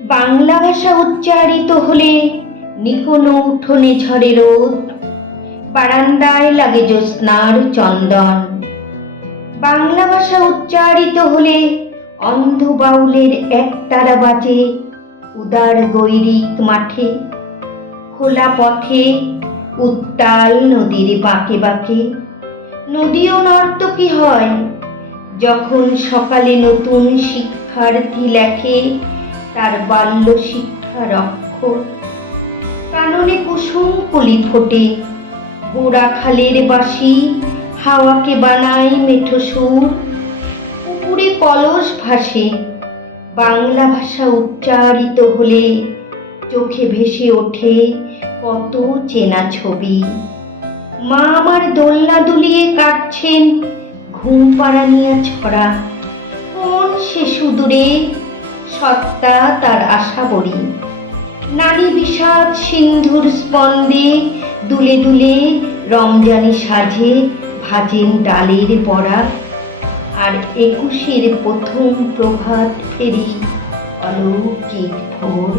বাংলা ভাষা উচ্চারিত হলে নিকোনো উঠোনে ঝরে রোদ, বারান্দায় লাগে জ্যোৎস্নার চন্দন। বাংলা ভাষা উচ্চারিত হলে অন্ধ বাউলের একতারা বাজে উদার গৈরিক মাঠে, খোলা পথে, উত্তাল নদীর বাঁকে বাঁকে। নদীও নর্তকী হয় যখন সকালে নতুন শিক্ষার্থী লেখে তার বাল্য শিক্ষার অক্ষর। কাননে কুসুম কলি ফোটে, গোড়া খালের বাঁশি হাওয়াকে বানায় মেঠো সুর। পুকুরে কলস ভাসে, বাংলা ভাষা উচ্চারিত হলে চোখে ভেসে ওঠে কত চেনা ছবি। মা আমার দোলনা দুলিয়ে কাটছেন ঘুম পাড়ানিয়া ছড়া, কোন সে সুদূরে সত্তা তার আশা বড়ি। নারী বিষাদ সিন্ধুর স্পন্দে দুলে দুলে রমজানি সাজে ভাজেন ডালের বড়া। আর একুশের প্রথম প্রভাত ফেরি অলৌকিক ভোর।